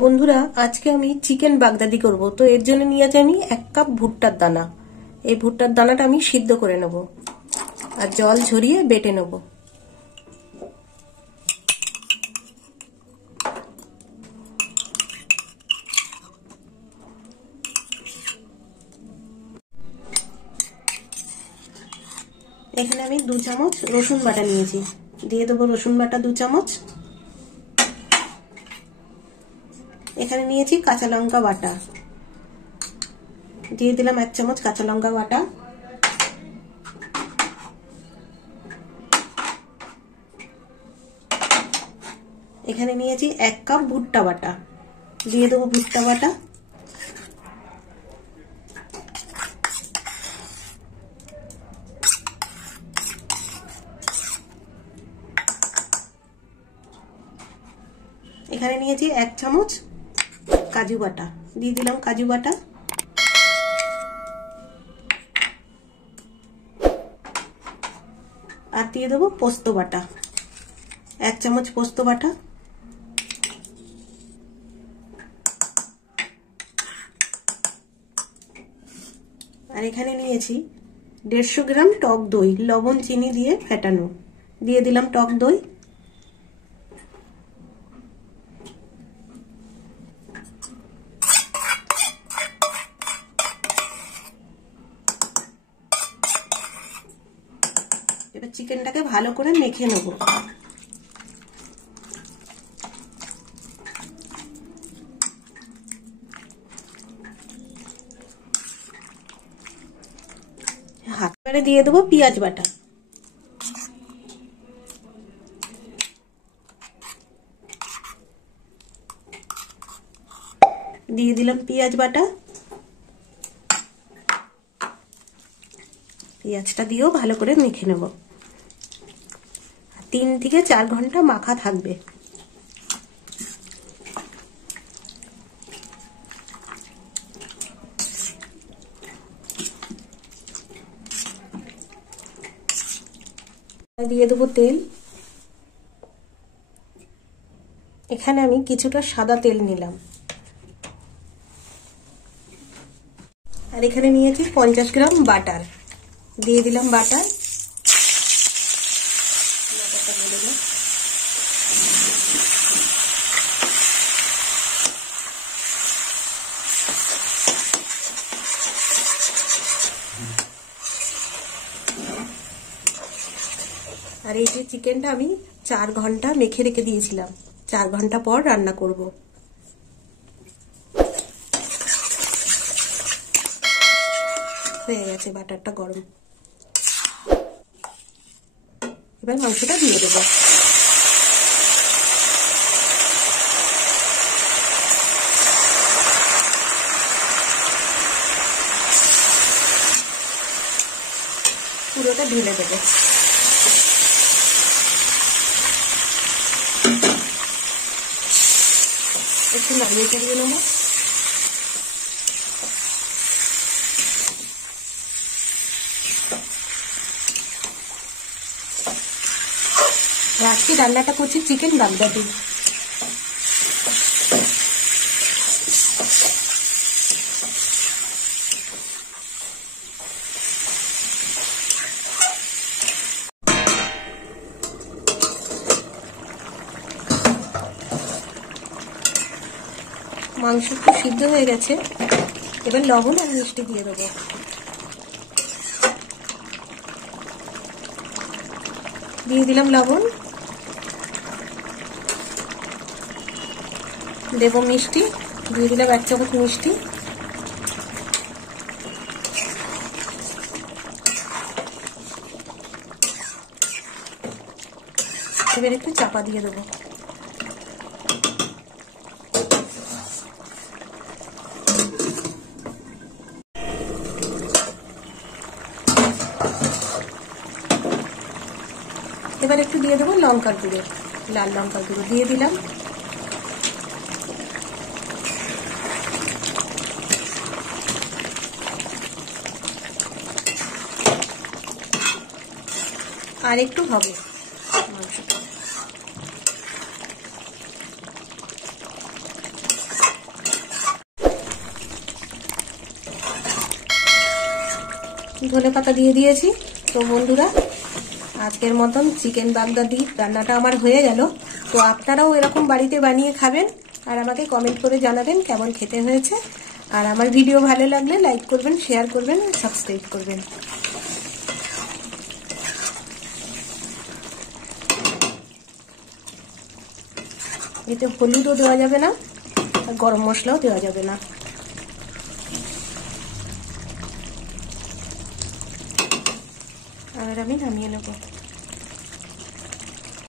বন্ধুরা, আজকে আমি চিকেন বাগদাদি করব। তো এর জন্য নিয়েছি আমি 1 কাপ ভুট্টার দানা। এই ভুট্টার দানাটা আমি সিদ্ধ করে নেব আর জল ঝরিয়ে বেটে নেব। এখানে আমি 2 চামচ রসুন বাটা নিয়েছি, দিয়ে দেবো রসুন বাটা 2 চামচ। এখানে নিয়েছি কাঁচা লঙ্কা বাটা, দিয়ে দিলাম 1 চামচ কাঁচা লঙ্কা বাটা। এখানে নিয়েছি 1 কাপ ভুট্টা বাটা, দিয়ে দেবো ভুট্টা বাটা। এখানে নিয়েছি 1 চামচ কাজু বাটা, দিয়ে দিলাম কাজু বাটা। আর দিয়ে দেবো পোস্ত বাটা, 1 চামচ পোস্ত বাটা। আর এখানে নিয়েছি 150 গ্রাম টক দই, লবণ চিনি দিয়ে ফেটানো, দিয়ে দিলাম টক দই। এবার চিকেনটাকে ভালো করে মেখে নেব। এবারে দিয়ে দেবো পেঁয়াজ বাটা, দিয়ে দিলাম পেঁয়াজ বাটা। পেঁয়াজটা দিয়েও ভালো করে মেখে নেব। 3 থেকে 4 ঘন্টা মাখা থাকবে। দিয়ে দেবো তেল। এখানে আমি কিছুটা সাদা তেল নিলাম। আর এখানে নিয়েছি 50 গ্রাম বাটার, দিয়ে দিলাম বাটার। আর এই যে চিকেনটা আমি 4 ঘন্টা মেখে রেখে দিয়েছিলাম, 4 ঘন্টা পর রান্না করব। হয়ে গেছে, বাটারটা গরম। এবার মাংসটা দিয়ে দেবো। পুরোটা ঢেলে দেবো। একটু নাড়িয়ে চাড়িয়ে নেবো। আজকে রান্নাটা করছি চিকেন বাগদাদি। মাংস একটু সিদ্ধ হয়ে গেছে, এবার লবণ আর মিষ্টি দিয়ে দেবো। দিয়ে দিলাম লবণ, দেবো মিষ্টি, দিয়ে দিলাম 1 চামচ মিষ্টি। এবার একটু চাপা দিয়ে দেবো। এবার একটু দিয়ে দেবো লঙ্কার গুঁড়ো, লাল লঙ্কার গুঁড়ো দিয়ে দিলাম। আর একটু হবে মাংসটা। ধনেপাতা দিয়ে দিয়েছি। তো বন্ধুরা, আজকের মতন চিকেন বাগদাদি রান্নাটা আমার হয়ে গেল। তো আপনারাও এরকম বাড়িতে বানিয়ে খাবেন আর আমাকে কমেন্ট করে জানাবেন কেমন খেতে হয়েছে। আর আমার ভিডিও ভালো লাগলে লাইক করবেন, শেয়ার করবেন আর সাবস্ক্রাইব করবেন। এতে হলুদও দেওয়া যাবে না আর গরম মশলাও দেওয়া যাবে না। আর আমি নামিয়ে নেব।